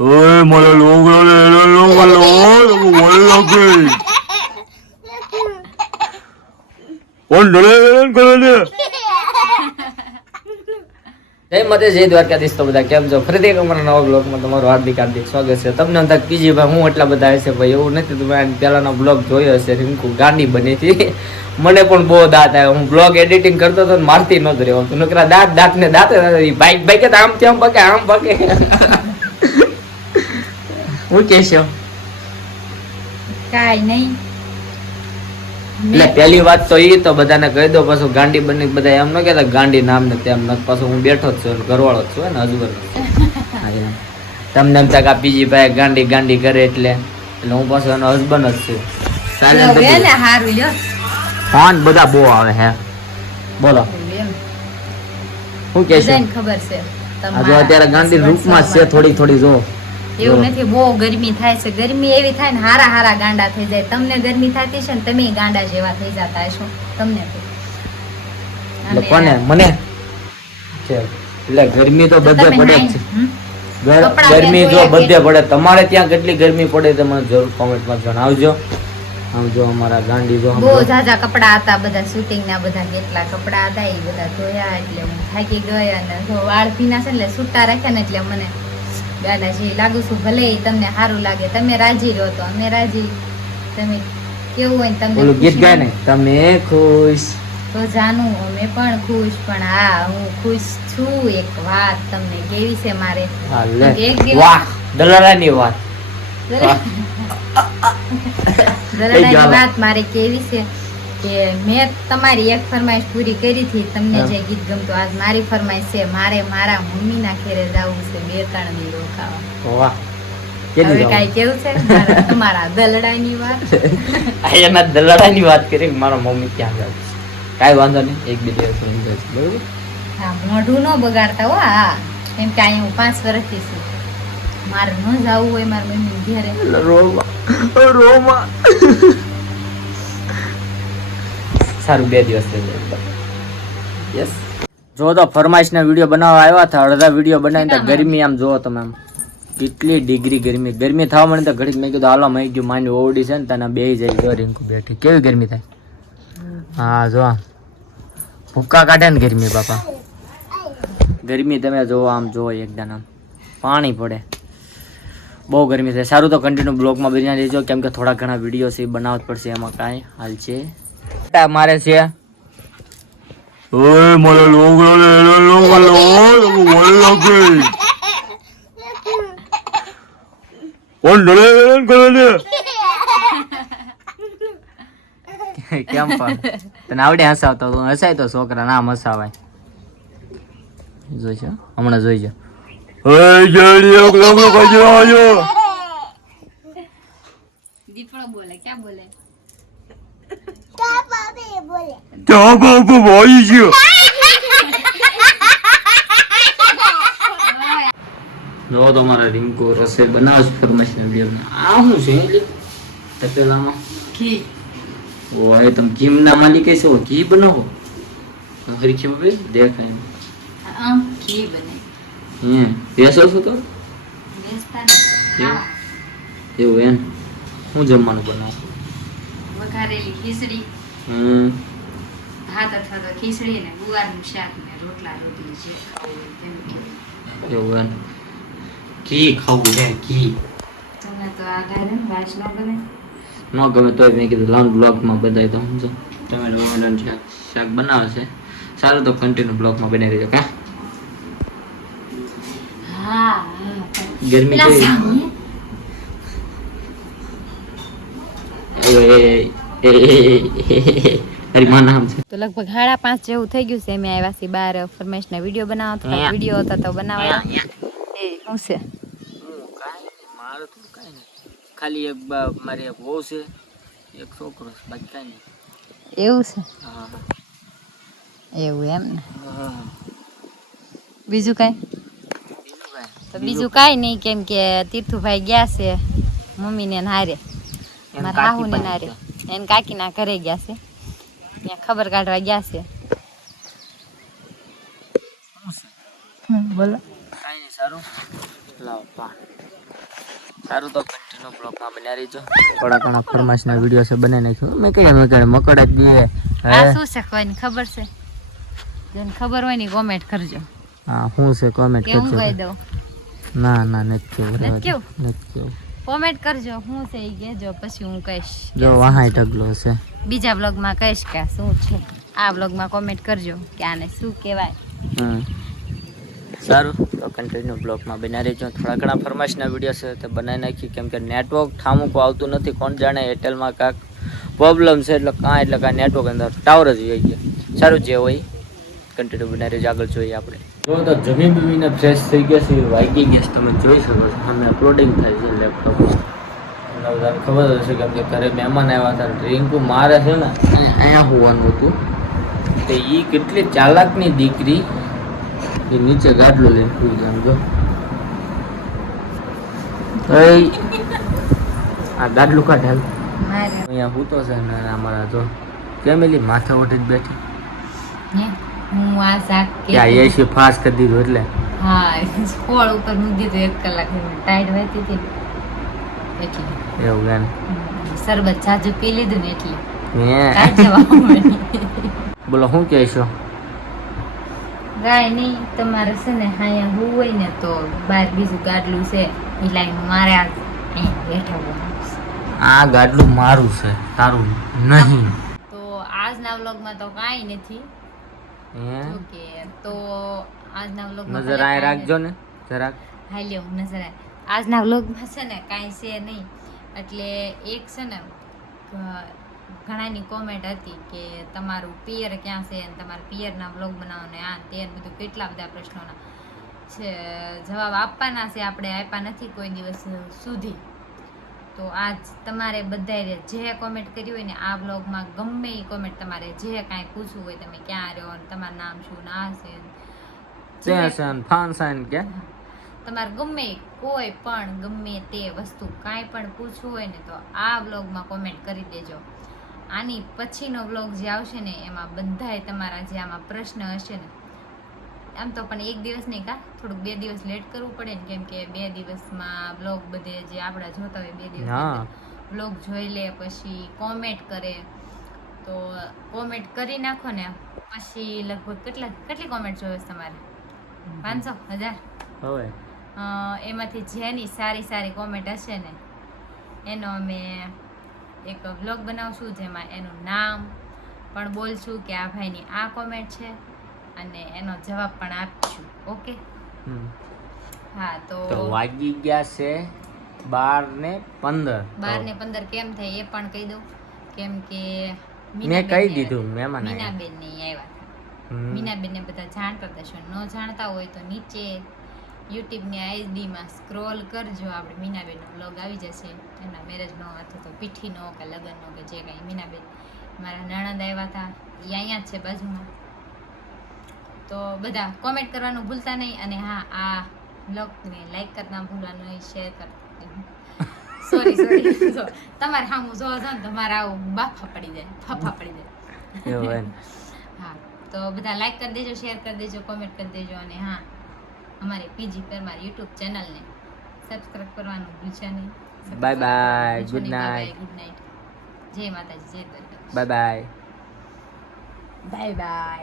ઓય મને લોગડો ને એને લોગડો ઓય મને લાગે કોણ ડરે કરે ને જય માતે જય દ્વારકાધીશ તો બધા. કેમ છો? ફરીથી એક અમારા બ્લોગમાં તમારું હાર્દિક હાર્દિક સ્વાગત છે. તમને અંદર કીજી ભાઈ, હું એટલા બધા હશે ભાઈ? એવું નથી તમે પહેલાનો બ્લોગ જોયો હશે. રિંકુ ગાંડી બની હતી. મને પણ બહુ દાંત આવ્યો. હું બ્લોગ એડિટિંગ કરતો હતો મારતી નહોતો રહ્યો તો નકરા દાંત દાંત ને દાંત બાઈક બાઈક આમ તેમ પકે, આમ પકે. હું કહેશો કાઈ નહીં એટલે પહેલી વાત તો ઈ તો બધાને કહી દો પાછું ગાંડી બની બધા એમ ન કહેતા ગાંડી નામ ને તેમ ન પાછું હું બેઠો જ છું ઘરવાળો જ છું ને અજબર તમને એમ થાય બીજી ભાઈ ગાંડી ગાંડી કરે એટલે એટલે હું પાછો એનો હસબન્ડ જ છું. ફોન બધા બહુ આવે હે. બોલો. શું કે છે? ખબર છે. અત્યારે ગાંડી રૂપમાં છે થોડી થોડી જો. એવું નથી બહુ ગરમી થાય છે. ગરમી એવી થાય ને હારા હારા ગાંડા થઈ જાય. તમને ગરમી થતી છે ને તમે ગાંડા જેવા થઈ જતા હશો. તમને તો. કોને? મને? એટલે ગરમી તો તો બધે પડે છે. ગરમી જો બધે પડે. તમારે ત્યાં કેટલી ગરમી પડે તે મને જરૂર કોમેન્ટમાં જણાવજો. આમ જો અમારા ગાંડી જો બહુ જાજા કપડા હતા બધા શૂટિંગ ના બધા કેટલા કપડા હતા એ બધા ધોયા એટલે હું થાકી ગઈ અને જો વાળ ભીના છે એટલે સૂતા રાખ્યા ને એટલે મને દાદાજી લાગુ છું ભલે તમને સારું લાગે. તમે રાજી રહો તો. અમે રાજી. તમે કેવું હોય તમને ઓલું ગીત ગાય ને તમે ખુશ. તો જાનું અમે પણ ખુશ. પણ હા હું ખુશ છું એક વાત તમને કેવી છે મારે. વાહ દલાલાની વાત. દલાલાની વાત મારે કેવી છે? કે મેં તમારી એક ફરમાઈશ પૂરી કરી હતી. તમને જે ગીત ગમતું આજ મારી ફરમાઈશ છે મારે મારા મમ્મીના ઘેરે જવું છે બે ત્રણ દી રોકાવા. વાહ. હવે જાઉં? કેવું છે? તમારા દલડાની વાત. એના દલાલાની વાત કરી મારા મમ્મી ક્યાં જાય છે? કાંઈ વાંધો નહીં એક બે દિવસ રહી જાય છે બરોબર? હા મોઢું ન બગાડતા હો હા. કેમ કે અહીંયા હું પાંચ વર્ષથી છું. મારે ન જવું હોય મારા મમ્મી ઘેરે. રોમા રોમા સારું બે દિવસ થઈ જાય. યસ જો તો ફરમાઈશના વીડિયો બનાવવા આવ્યા હતા અડધા વીડિયો બનાવીને તો ગરમી આમ જોવો તમે આમ. કેટલી ડિગ્રી ગરમી. ગરમી થવા મને તો ઘડીક મેં કીધું હાલો મેં કીધું માની ઓવડી છે ને તને બે જાય જો રિંકુ બેઠી. કેવી ગરમી થાય? હા જો આમ. ભૂક્કા કાઢે ને ગરમી બાપા. ગરમી તમે જોવો આમ જોવો એકદમ આમ. પાણી પડે. બહુ ગરમી થાય. સારું તો કન્ટિન્યુ બ્લોગમાં બની રહેજો. કેમ કે થોડા ઘણા વીડિયો છે એ બનાવવા જ પડશે એમાં કાંઈ હાલ છે મારે છે? ઓય લોગડો લોગડો લાગે. કરે ને કેમ પણ? તને આવડે હસાવતો તું? હસાય તો છોકરા ના હસાવાય. જોઈજો હમણાં જોઈજો ઓય એક લોગડો કાઢી આવજો દીપડો બોલે ક્યાં બોલે? ત્યાં બાપુ ભાઈ છે જો તો મારા રિંકુ રસોઈ બનાવે છે ફરમાઈશના વીડિયો આ શું છે એટલે તપેલામાં ઘી ઓય તમે ઘીમના માલિક છે ઘી બનાવો હરીખી બાપી દેખાય એમ. આમ ઘી બને હમ બેસો છો તો ને એવું? એમ હું જમવાનું બનાવું વઘારેલી ખીચડી ભાત અથવા તો ખીચડી ને ગુવારનું શાક ને રોટલા રોટલી જે ખાવું હોય તેમ કે એવું ઘી ખાવું છે ઘી. તમને તો આ ગાયન વાસ ન ગમે. ન ગમે તોય મેં કીધું લોંગ બ્લોગમાં બધાય તો સમજો. તમે ટમેટાનું શાક શાક બનાવે છે. સારું તો કન્ટિન્યુ બ્લોગમાં બનાવી દેજો કા? હા ગરમી કેવી? એ તારી માં નામ છે. તો લગભગ સાડા પાંચ જેવું થઈ ગયું છે. અમે આવ્યા છીએ બહાર ફરમાઈશના વીડિયો બનાવવા. થોડા વીડિયો હતા તો બનાવવા. એ શું છે? મારું તો કાંઈ નહીં. ખાલી એક મારી એક વહુ છે એક છોકરો છે બાકી કાંઈ નહીં. એવું છે? એવું એમ ને? બીજું કાંઈ? તો બીજું કાંઈ નહીં કેમ કે તીર્થુભાઈ ગયા છે મમ્મીને ને હારે. મારા હાહુને હારે. નારે એને કાકીના ઘરે ગયા છે. ત્યાં ખબર કાઢવા ગયા છે. બોલો. કાંઈ નહીં સારું. લાવો પા. સારું તો કન્ટિન્યુ બ્લોગમાં બન્યા રહીજો. થોડા ઘણા ફરમાશના વીડિયો છે બનાવી નાખ્યું. મેં કહીએ મેં કહે મકડા જ દે આ શું છે કોઈને ખબર છે? જેને ખબર હોય ને કોમેન્ટ કરજો. હા હું છે કોમેન્ટ કે હું કહી દઉં. ના ના નથી કેવું. નથી કેવું? નથી કેવું. કોમેન્ટ કરજો હું છે એ કહેજો પછી હું કહીશ. જો વહાય ઢગલો છે. બીજા બ્લોગમાં કહીશ કે શું છે. આ બ્લોગમાં કોમેન્ટ કરજો કે આને શું કહેવાય. સારું તો કન્ટિન્યુ બ્લોગમાં બનાવી રહેજો. થોડા ઘણા ફરમાશના વીડિયો છે તે બનાવી નાખી. કેમ કે નેટવર્ક ઠામુકું આવતું નથી. કોણ જાણે એરટેલમાં કાંક પ્રોબ્લેમ છે એટલે કાં એટલે કાંઈ નેટવર્ક અંદર ટાવર જ હોય ગયા. સારું જે હોય કન્ટિન્યુ બનાવી રહેજો. આગળ જોઈએ આપણે. જો તો જમી બમીને ફ્રેશ થઈ ગયા છે વાગી ગયા તમે જોઈ શકો છો સામે અપલોડિંગ થાય છે લેપટોપ બધાને ખબર હશે કેમ કે ઘરે મહેમાન આવ્યા હતા ડ્રિંકુ મારે છે ને અહીંયા હોવાનું હતું. તો એ કેટલી ચાલાકની દીકરી એ નીચે ગાડલું લઈને સુઈ જાય જો આ ગાડલું કાઢાલ અહીંયા હું તો છે ને અમારા જો ફેમિલી માથા ઓઢી જ બેઠી હે આ શાક ત્યાં એસી ફાસ્ટ કરી દીધું એટલે. હા ફોળ ઉપર મૂકી દીધું એક કલાક ટાઈટ વહેતી હતી. એટલે એવું ગાન શરબત જાજુ પી લીધું ને એટલે. બોલો શું કહેશો કાંઈ નહીં તમારે છે ને અહીંયા હું હોય ને તો બહાર બીજું ગાડલું છે. એ લાઈન મારે આ બેઠા હોવાનું આ ગાડલું મારું છે તારું નહીં. તો આજના વ્લોગમાં તો કાંઈ નથી. હે? જો કે તો આજના વ્લોગમાં નજર આય રાખજો ને જરાક. હા લ્યો નજર આય. આજના વ્લોગમાં છે ને કાંઈ છે નહીં. એટલે એક છે ને ઘણાની કોમેન્ટ હતી કે તમારું પિયર ક્યાં છે અને તમારા પિયરના વ્લોગ બનાવો ને આ તે બધું કેટલા બધા પ્રશ્નોના છે. જવાબ આપવાના છે આપણે આપ્યા નથી કોઈ દિવસ સુધી. તો આજ તમારે બધાએ જે કોમેન્ટ કરી હોય ને આ બ્લોગમાં ગમે એ કોમેન્ટ તમારે જે કાંઈ પૂછવું હોય તમે ક્યાં રહ્યો તમારું નામ શું ના છે. તમારે ગમે કોઈ પણ ગમે તે વસ્તુ કાંઈ પણ પૂછવું હોય ને તો આ બ્લોગમાં કોમેન્ટ કરી દેજો. આની પછીનો વ્લોગ જે આવશે ને એમાં બધાય તમારા જે આમાં પ્રશ્ન હશે ને આમ તો પણ એક દિવસ નહીં કા થોડુંક બે દિવસ લેટ કરવું પડે ને કેમ કે બે દિવસમાં વ્લોગ બધે જે આપણા જોતા હોય બે દિવસ બ્લોગ જોઈ લે પછી કોમેન્ટ કરે. તો કોમેન્ટ કરી નાખો ને પછી લગભગ કેટલા કેટલી કોમેન્ટ જોવે છે તમારે? પાંચસો? હજાર? હવે. એમાંથી જેની સારી સારી કોમેન્ટ હશે ને એનો અમે એક વ્લોગ બનાવશું જેમાં એનું નામ પણ બોલશું કે આ ભાઈની આ કોમેન્ટ છે. અને એનો જવાબ પણ આપશું ઓકે? હા તો વાગી ગયા છે બાર ને પંદર. બાર ને પંદર કેમ થાય એ પણ કહી દઉં. કેમ કે મેં કહી દીધું મહેમાન મીનાબેન ને આવ્યા મીનાબેન ને બધા જાણતા હશો ન જાણતા હોય તો નીચે યુટ્યુબની આઈડીમાં સ્ક્રોલ કરજો આપણે મીનાબેનનો બ્લોગ આવી જશે. એમના મેરેજનો અથવા તો પીઠીનો કે લગ્નનો કે જે કાંઈ મીનાબેન મારા નણંદ આવ્યા હતા. એ અહીંયા જ છે બાજુમાં. તો બધા કોમેન્ટ કરવાનું ભૂલતા નહીં અને હા આ બ્લોગને લાઈક કરતા ભૂલવાનું નહીં શેર કરતા સોરી સોરી તમારે સામું જોવા જાઉં તમારા આવું બાફા પડી જાય ફાફા પડી જાય. હા તો બધા લાઈક કરી દેજો શેર કરી દેજો કોમેન્ટ કરી દેજો અને હા અમારી પીજી પરમાર યુટ્યુબ ચેનલને સબસ્ક્રાઇબ કરવાનું ભૂલશો નહીં. Bye bye good night good night જય માતાજી જય બાય બાય બાય બાય